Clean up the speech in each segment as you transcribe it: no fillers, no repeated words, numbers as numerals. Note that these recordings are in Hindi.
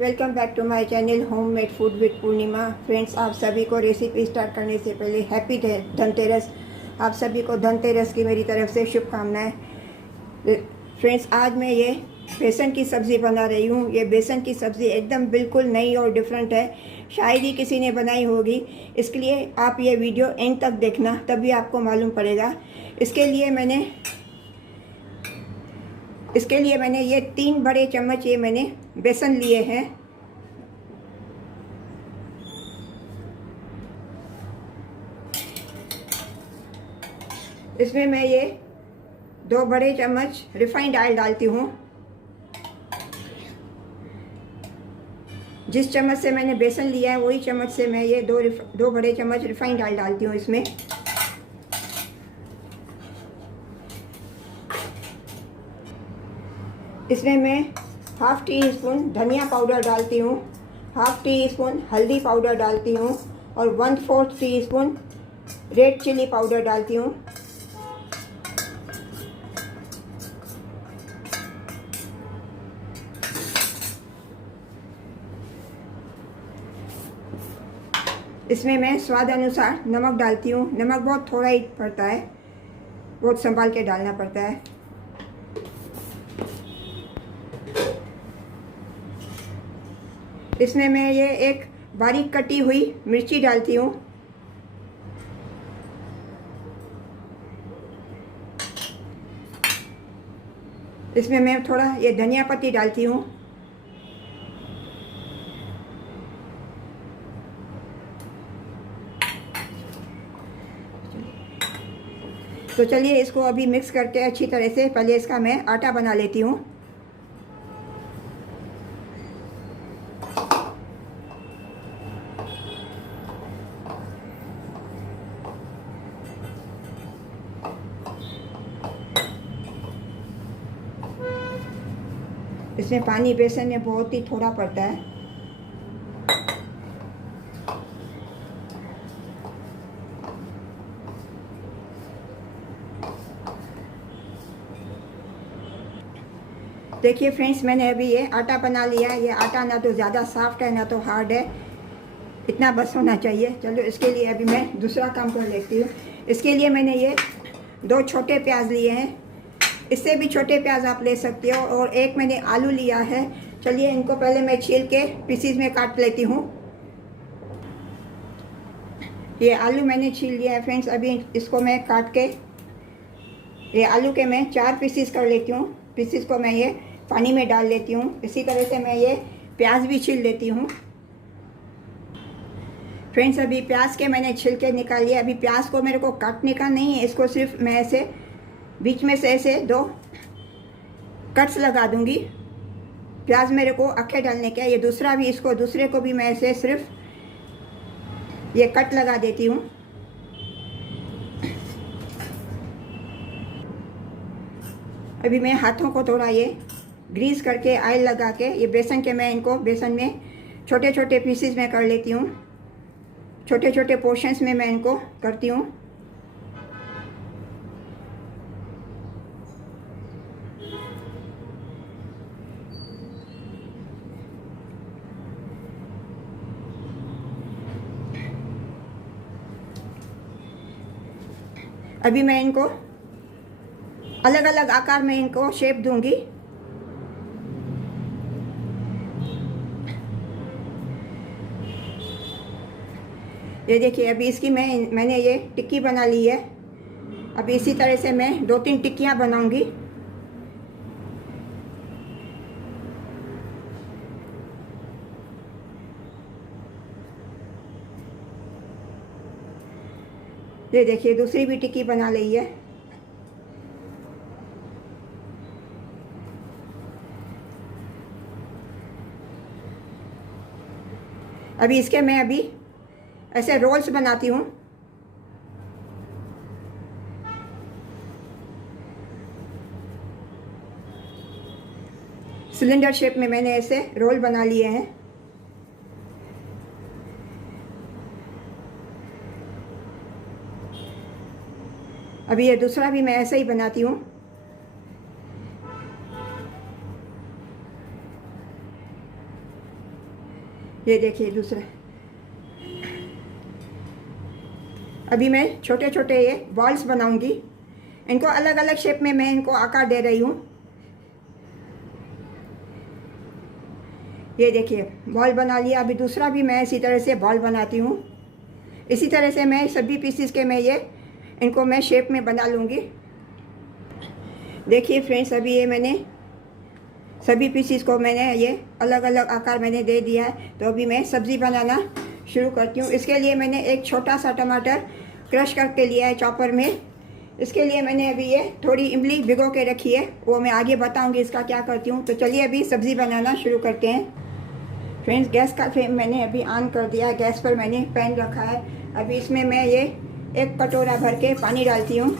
Welcome back to my channel homemade food with Purnima. Friends, आप सभी को रेसिपी स्टार्ट करने से पहले हैप्पी धनतेरस। आप सभी को धनतेरस की मेरी तरफ से शुभकामनाएं। फ्रेंड्स, आज मैं ये बेसन की सब्ज़ी बना रही हूँ। ये बेसन की सब्ज़ी एकदम बिल्कुल नई और डिफरेंट है, शायद ही किसी ने बनाई होगी। इसके लिए आप ये वीडियो एंड तक देखना, तभी आपको मालूम पड़ेगा। इसके लिए मैंने ये 3 बड़े चम्मच ये मैंने बेसन लिए हैं। इसमें मैं ये 2 बड़े चम्मच रिफाइंड ऑयल डालती हूँ। जिस चम्मच से मैंने बेसन लिया है वही चम्मच से मैं ये 2 बड़े चम्मच रिफाइंड ऑयल डालती हूँ इसमें। इसमें मैं हाफ़ टी स्पून धनिया पाउडर डालती हूँ, हाफ़ टी स्पून हल्दी पाउडर डालती हूँ और 1/4 teaspoon red chilli powder डालती हूँ। इसमें मैं स्वाद अनुसार नमक डालती हूँ। नमक बहुत थोड़ा ही पड़ता है, बहुत संभाल के डालना पड़ता है। इसमें मैं ये एक बारीक कटी हुई मिर्ची डालती हूँ। इसमें मैं थोड़ा ये धनिया पत्ती डालती हूँ। तो चलिए इसको अभी मिक्स करके अच्छी तरह से पहले इसका मैं आटा बना लेती हूँ। इसमें पानी बेसन में बहुत ही थोड़ा पड़ता है। देखिए फ्रेंड्स, मैंने अभी ये आटा बना लिया है। ये आटा ना तो ज़्यादा सॉफ्ट है ना तो हार्ड है, इतना बस होना चाहिए। चलो इसके लिए अभी मैं दूसरा काम कर लेती हूँ। इसके लिए मैंने ये 2 छोटे प्याज लिए हैं, इससे भी छोटे प्याज आप ले सकते हो, और एक मैंने आलू लिया है। चलिए इनको पहले मैं छील के पीसीज में काट लेती हूँ। ये आलू मैंने छील लिया है फ्रेंड्स। अभी इसको मैं काट के ये आलू के मैं 4 पीसीस कर लेती हूँ। पीसीस को मैं ये पानी में डाल लेती हूँ। इसी तरह से मैं ये प्याज भी छील लेती हूँ। फ्रेंड्स, अभी प्याज के मैंने छिलके निकाल लिया। अभी प्याज को मेरे को काटने का नहीं है, इसको सिर्फ मैं ऐसे बीच में से ऐसे 2 कट्स लगा दूंगी। प्याज मेरे को अखे डालने का है। ये दूसरा भी, इसको दूसरे को भी मैं ऐसे सिर्फ ये कट लगा देती हूँ। अभी मैं हाथों को थोड़ा ये ग्रीस करके ऑयल लगा के ये बेसन के मैं इनको बेसन में छोटे छोटे पीसेस में कर लेती हूँ। छोटे छोटे पोर्शंस में मैं इनको करती हूँ। अभी मैं इनको अलग अलग आकार में इनको शेप दूंगी। ये देखिए, अभी इसकी मैंने ये टिक्की बना ली है। अभी इसी तरह से मैं 2-3 टिक्कियाँ बनाऊंगी। ये देखिए, दूसरी भी टिक्की बना ली है। अभी इसके मैं अभी ऐसे रोल्स बनाती हूँ। सिलेंडर शेप में मैंने ऐसे रोल बना लिए हैं। अभी ये दूसरा भी मैं ऐसे ही बनाती हूँ। ये देखिए दूसरा। अभी मैं छोटे छोटे ये बॉल्स बनाऊंगी। इनको अलग अलग शेप में मैं इनको आकार दे रही हूँ। ये देखिए बॉल बना लिया। अभी दूसरा भी मैं इसी तरह से बॉल बनाती हूँ। इसी तरह से मैं सभी पीसीस के मैं ये इनको मैं शेप में बना लूँगी। देखिए फ्रेंड्स, अभी ये मैंने सभी पीसीस को मैंने ये अलग अलग आकार मैंने दे दिया है। तो अभी मैं सब्ज़ी बनाना शुरू करती हूँ। इसके लिए मैंने एक छोटा सा टमाटर क्रश करके लिया है चॉपर में। इसके लिए मैंने अभी ये थोड़ी इमली भिगो के रखी है, वो मैं आगे बताऊँगी इसका क्या करती हूँ। तो चलिए अभी सब्ज़ी बनाना शुरू करते हैं। फ्रेंड्स, गैस का फ्लेम मैंने अभी ऑन कर दिया है। गैस पर मैंने पैन रखा है। अभी इसमें मैं ये 1 कटोरा भर के पानी डालती हूँ।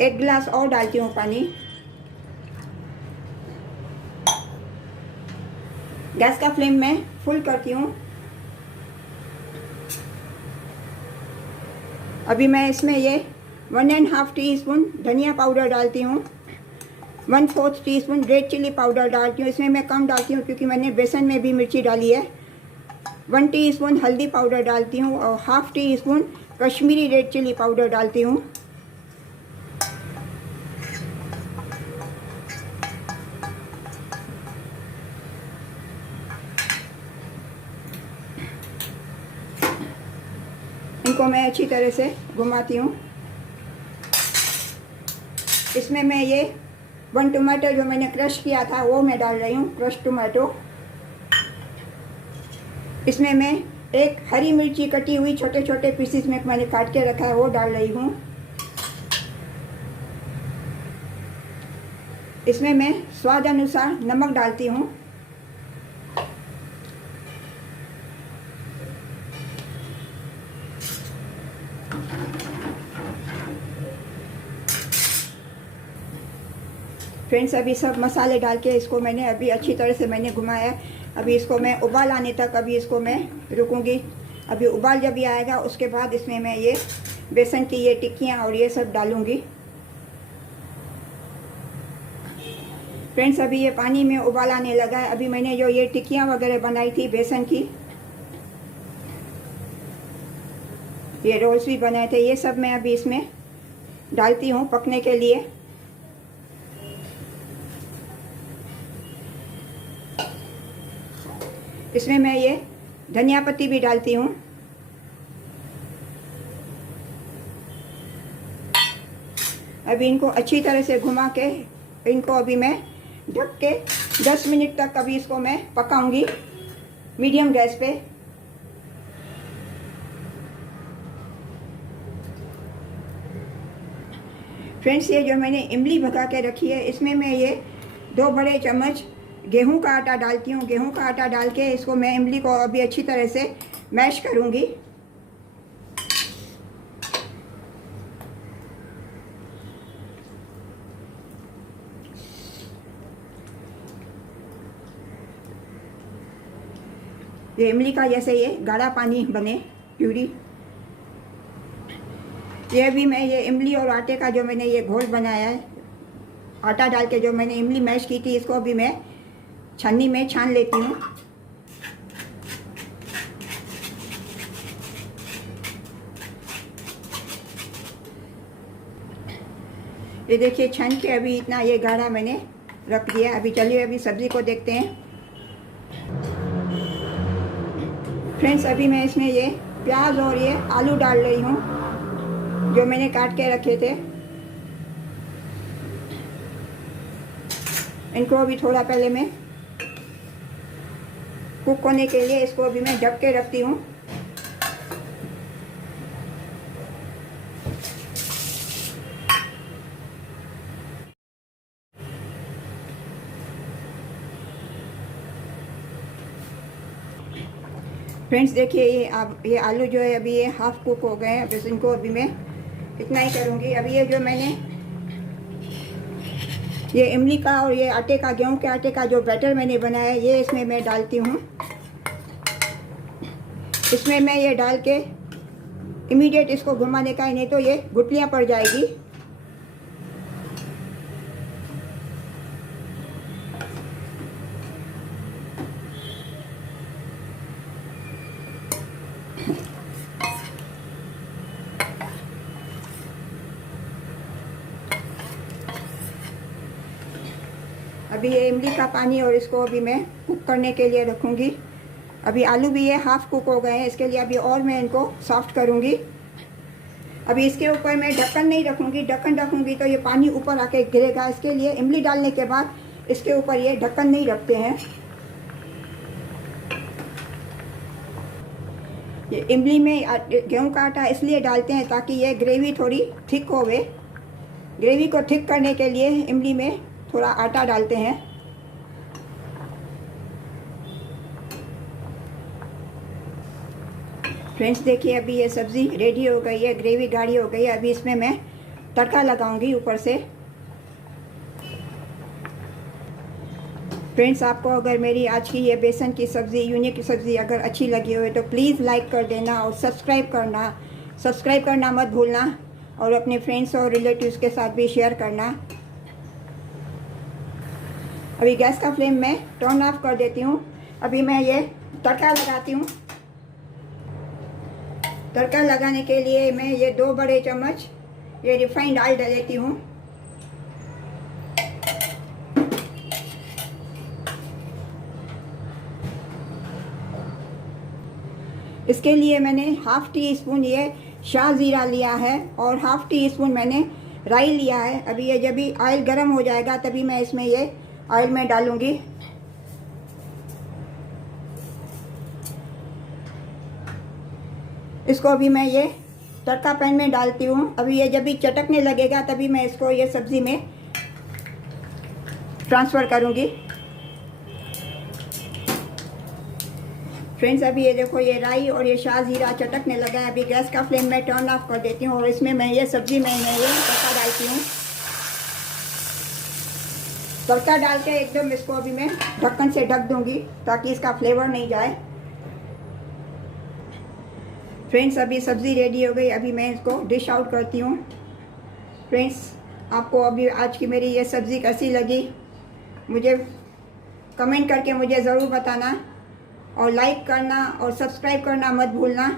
1 गिलास और डालती हूँ पानी। गैस का फ्लेम मैं फुल करती हूँ। अभी मैं इसमें ये 1.5 टीस्पून धनिया पाउडर डालती हूँ। 1/4 टीस्पून रेड चिली पाउडर डालती हूँ। इसमें मैं कम डालती हूँ क्योंकि मैंने बेसन में भी मिर्ची डाली है। 1 टीस्पून हल्दी पाउडर डालती हूँ और 1/2 teaspoon Kashmiri red chilli powder डालती हूँ। इनको मैं अच्छी तरह से घुमाती हूँ। इसमें मैं ये 1 टमाटर जो मैंने क्रश किया था वो मैं डाल रही हूँ, क्रश टमाटो। इसमें मैं 1 हरी मिर्ची कटी हुई छोटे छोटे पीसेस में मैंने काट के रखा है वो डाल रही हूँ। इसमें मैं स्वाद अनुसार नमक डालती हूँ। फ्रेंड्स, अभी सब मसाले डाल के इसको मैंने अभी अच्छी तरह से मैंने घुमाया है। अभी इसको मैं उबाल आने तक अभी इसको मैं रुकूंगी। अभी उबाल जब भी आएगा उसके बाद इसमें मैं ये बेसन की ये टिक्कियाँ और ये सब डालूंगी। फ्रेंड्स, अभी ये पानी में उबाल आने लगा है। अभी मैंने जो ये टिक्कियाँ वगैरह बनाई थी बेसन की, ये रोल्स भी बनाए थे, ये सब मैं अभी इसमें डालती हूँ पकने के लिए। इसमें मैं ये धनिया पत्ती भी डालती हूँ। अभी इनको अच्छी तरह से घुमा के इनको अभी मैं ढक के 10 मिनट तक अभी इसको मैं पकाऊंगी मीडियम गैस पे। फ्रेंड्स, ये जो मैंने इमली भगा के रखी है इसमें मैं ये 2 बड़े चम्मच गेहूं का आटा डालती हूँ। गेहूं का आटा डाल के इसको मैं इमली को अभी अच्छी तरह से मैश करूँगी। ये इमली का जैसे ये गाढ़ा पानी बने प्यूरी। ये भी मैं ये इमली और आटे का जो मैंने ये घोल बनाया है, आटा डाल के जो मैंने इमली मैश की थी, इसको भी मैं छन्नी में छान लेती हूँ। ये देखिए छन के अभी इतना ये गाढ़ा मैंने रख दिया। अभी चलिए अभी सब्ज़ी को देखते हैं। फ्रेंड्स, अभी मैं इसमें ये प्याज और ये आलू डाल रही हूँ जो मैंने काट के रखे थे। इनको अभी थोड़ा पहले मैं कुक होने के लिए इसको अभी मैं ढक के रखती हूँ। फ्रेंड्स, देखिए ये आलू जो है अभी ये हाफ कुक हो गए हैं। बस इनको अभी मैं इतना ही करूँगी। अभी ये जो मैंने ये इमली का और ये आटे का, गेहूं के आटे का जो बैटर मैंने बनाया है ये इसमें मैं डालती हूँ। इसमें मैं ये डाल के इमीडिएट इसको घुमाने का है, नहीं तो ये गुठलियाँ पड़ जाएगी। अभी ये इमली का पानी और इसको अभी मैं कुक करने के लिए रखूँगी। अभी आलू भी ये हाफ़ कुक हो गए हैं, इसके लिए अभी और मैं इनको सॉफ्ट करूँगी। अभी इसके ऊपर मैं ढक्कन नहीं रखूँगी, ढक्कन रखूँगी तो ये पानी ऊपर आके गिरेगा। इसके लिए इमली डालने के बाद इसके ऊपर ये ढक्कन नहीं रखते हैं। ये इमली में गेहूं का आटा इसलिए डालते हैं ताकि ये ग्रेवी थोड़ी थिक होवे। ग्रेवी को थिक करने के लिए इमली में थोड़ा आटा डालते हैं। फ्रेंड्स देखिए अभी ये सब्ज़ी रेडी हो गई है, ग्रेवी गाढ़ी हो गई है। अभी इसमें मैं तड़का लगाऊंगी ऊपर से। फ्रेंड्स आपको अगर मेरी आज की ये बेसन की सब्ज़ी, यूनिक सब्ज़ी अगर अच्छी लगी हो तो प्लीज़ लाइक कर देना और सब्सक्राइब करना मत भूलना, और अपने फ्रेंड्स और रिलेटिव्स के साथ भी शेयर करना। अभी गैस का फ्लेम मैं टर्न ऑफ कर देती हूँ। अभी मैं ये तड़का लगाती हूँ। तड़का लगाने के लिए मैं ये 2 बड़े चम्मच ये रिफाइंड ऑयल डाल देती हूँ। इसके लिए मैंने हाफ़ टी स्पून ये शाह ज़ीरा लिया है और हाफ़ टी स्पून मैंने राई लिया है। अभी ये जब भी ऑयल गर्म हो जाएगा तभी मैं इसमें ये ऑयल में डालूँगी। इसको अभी मैं ये तड़का पैन में डालती हूँ। अभी ये जब भी चटकने लगेगा तभी मैं इसको ये सब्ज़ी में ट्रांसफ़र करूँगी। फ्रेंड्स अभी ये देखो ये राई और ये शाह ज़ीरा चटकने लगा है। अभी गैस का फ्लेम मैं टर्न ऑफ कर देती हूँ और इसमें मैं ये सब्ज़ी में ये तड़का डालती हूँ। तड़का डाल के एकदम इसको अभी मैं ढक्कन से ढक दूँगी ताकि इसका फ्लेवर नहीं जाए। फ्रेंड्स अभी सब्ज़ी रेडी हो गई। अभी मैं इसको डिश आउट करती हूँ। फ्रेंड्स आपको अभी आज की मेरी ये सब्ज़ी कैसी लगी मुझे कमेंट करके मुझे ज़रूर बताना, और लाइक करना और सब्सक्राइब करना मत भूलना।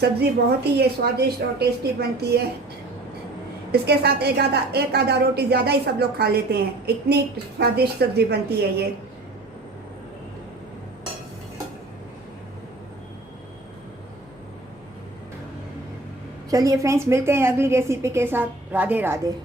सब्ज़ी बहुत ही ये स्वादिष्ट और टेस्टी बनती है। इसके साथ एक आधा रोटी ज़्यादा ही सब लोग खा लेते हैं, इतनी स्वादिष्ट सब्ज़ी बनती है ये। चलिए फ्रेंड्स मिलते हैं अगली रेसिपी के साथ। राधे राधे।